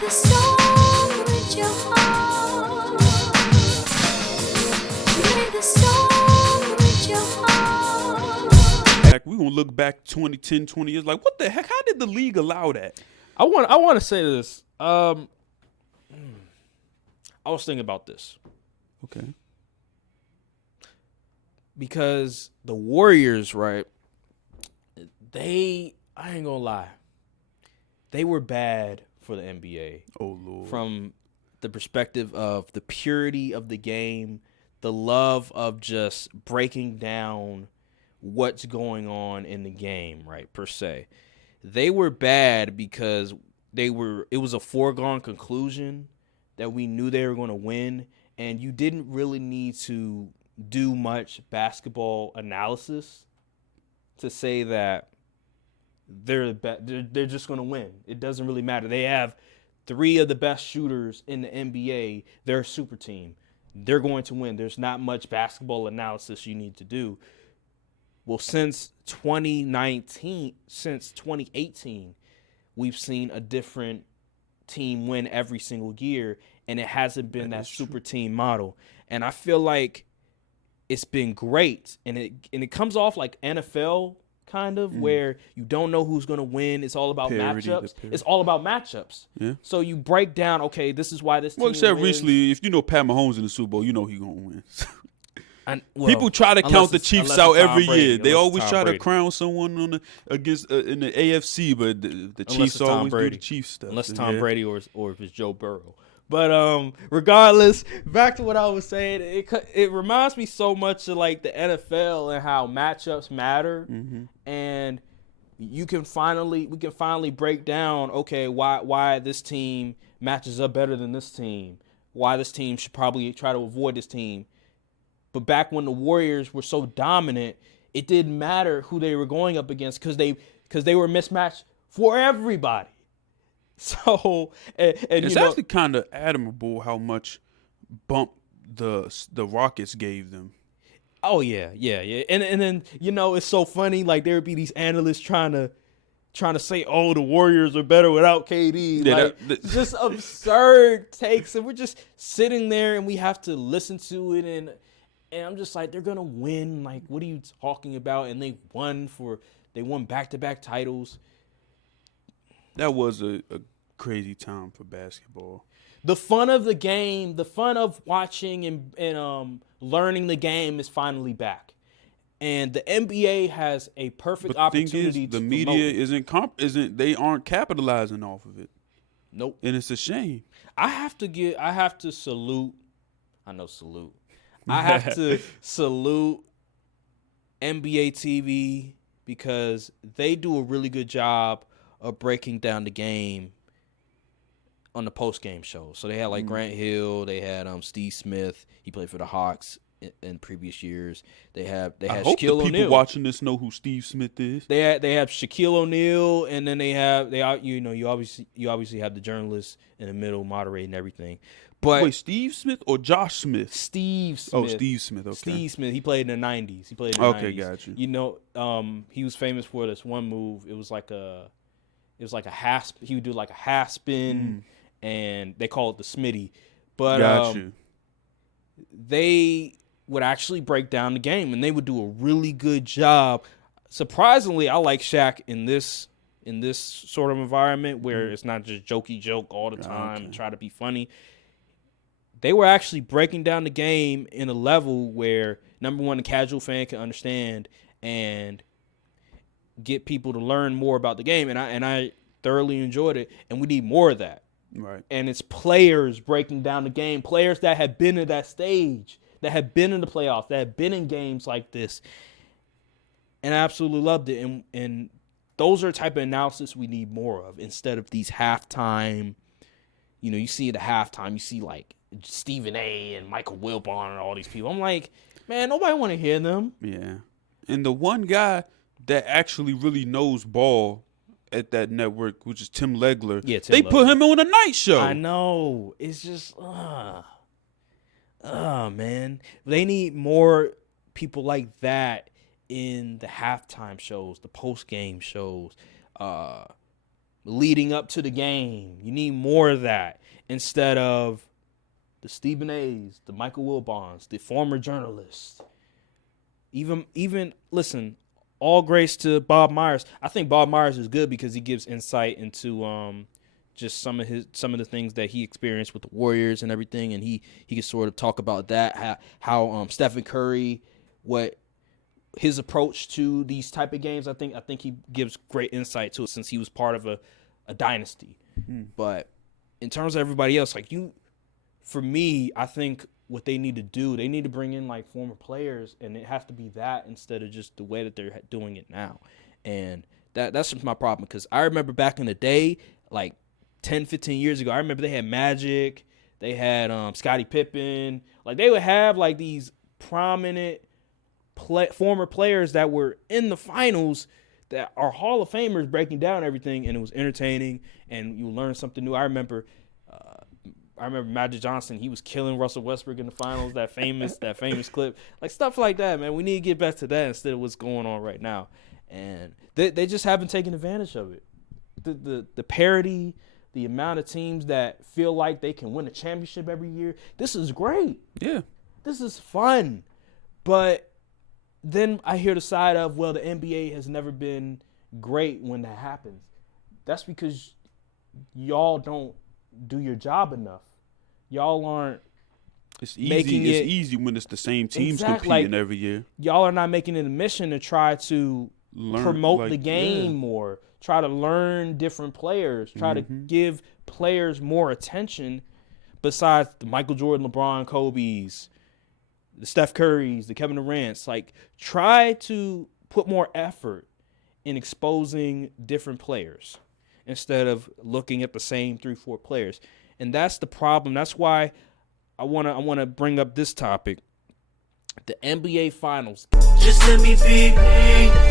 the song with your heart. Play the song with your heart. We're going to look back 20, 20 years. Like, what the heck? How did the league allow that? I want to say this. I was thinking about this. Okay. Because the Warriors, right, I ain't gonna lie, they were bad for the NBA. Oh, Lord. From the perspective of the purity of the game, the love of just breaking down what's going on in the game, right, per se. They were bad because it was a foregone conclusion that we knew they were going to win, and you didn't really need to do much basketball analysis to say that they're just going to win. It doesn't really matter. They have 3 of the best shooters in the NBA. They're a super team. They're going to win. There's not much basketball analysis you need to do. Well, since 2018, we've seen a different team win every single year, and it hasn't been that super team model. And I feel like it's been great, and it comes off like NFL kind of, where you don't know who's going to win. It's all about matchups. It's all about matchups. Yeah. So you break down, okay, this is why this team except wins. recently, if you know Pat Mahomes in the Super Bowl, you know he's going to win. Well, people try to count the Chiefs out every year. They always try to Brady. crown someone on against in the AFC, but the Chiefs always do the Chiefs stuff. Unless Tom Brady or if it's Joe Burrow. But regardless, back to what I was saying, it reminds me so much of like the NFL and how matchups matter, and we can finally break down, okay, why this team matches up better than this team, why this team should probably try to avoid this team. But back when the Warriors were so dominant, it didn't matter who they were going up against because they were mismatched for everybody. So and it's actually kind of admirable how much bump the Rockets gave them. Oh yeah, and then it's so funny. Like there would be these analysts trying to say, oh, the Warriors are better without KD. Yeah, just absurd takes, and we're just sitting there and we have to listen to it, and I'm just like, they're gonna win. Like, what are you talking about? And they won back-to-back titles. That was a crazy time for basketball. The fun of the game, the fun of watching and learning the game is finally back. And the NBA has a perfect opportunity to the media they aren't capitalizing off of it. Nope. And it's a shame. I have to salute NBA TV because they do a really good job of breaking down the game on the post-game show. So they had like Grant Hill, they had Steve Smith. He played for the Hawks in previous years. They had I hope Shaquille the people O'Neal. watching this know who Steve Smith is. They have Shaquille O'Neal, and then you obviously have the journalists in the middle moderating everything. But wait, Steve Smith or Josh Smith? Steve Smith. Oh, Steve Smith. Okay. Steve Smith. He played in the 90s. Okay, got you. He was famous for this one move. It was like a half. He would do like a half spin, and they call it the Smitty. But got you. They would actually break down the game, and they would do a really good job. Surprisingly, I like Shaq in this sort of environment where it's not just jokey joke all the time and try to be funny. They were actually breaking down the game in a level where, number one, the casual fan can understand and get people to learn more about the game. And I thoroughly enjoyed it, and we need more of that. Right. And it's players breaking down the game, players that have been at that stage, that have been in the playoffs, that have been in games like this. And I absolutely loved it. And those are the type of analysis we need more of instead of these halftime. You see the halftime, you see like Stephen A. and Michael Wilbon and all these people. I'm like, man, nobody want to hear them. Yeah. And the one guy that actually really knows ball at that network, which is Tim Legler, they put him on a night show. I know. It's just, man. They need more people like that in the halftime shows, the post-game shows. leading up to the game. You need more of that instead of the Stephen A's, the Michael Wilbons, the former journalists. Even listen, all grace to Bob Myers. I think Bob Myers is good because he gives insight into just some of the things that he experienced with the Warriors and everything, and he can sort of talk about that, how Stephen Curry, what his approach to these type of games. I think he gives great insight to it since he was part of a dynasty. But in terms of everybody else, for me, I think what they need to do, they need to bring in like former players, and it has to be that instead of just the way that they're doing it now. And that's just my problem, because I remember back in the day, like 10, 15 years ago, I remember they had Magic, they had Scottie Pippen. Like, they would have like these prominent former players that were in the finals that are Hall of Famers breaking down everything, and it was entertaining, and you learn something new. I remember Magic Johnson, he was killing Russell Westbrook in the finals, that famous clip. Like, stuff like that, man. We need to get back to that instead of what's going on right now. And they just haven't taken advantage of it. The parity, the amount of teams that feel like they can win a championship every year, this is great. Yeah. This is fun. But then I hear the side of, well, the NBA has never been great when that happens. That's because y'all don't do your job enough. Y'all aren't making it. It's easy when it's the same teams exactly, competing every year. Y'all are not making it a mission to try to promote the game more, try to learn different players, try to give players more attention besides the Michael Jordan, LeBron, Kobe's, the Steph Curry's, the Kevin Durant's. Like, try to put more effort in exposing different players instead of looking at the same 3-4 players. And that's the problem. That's why I wanna bring up this topic. The NBA Finals. Just let me be me.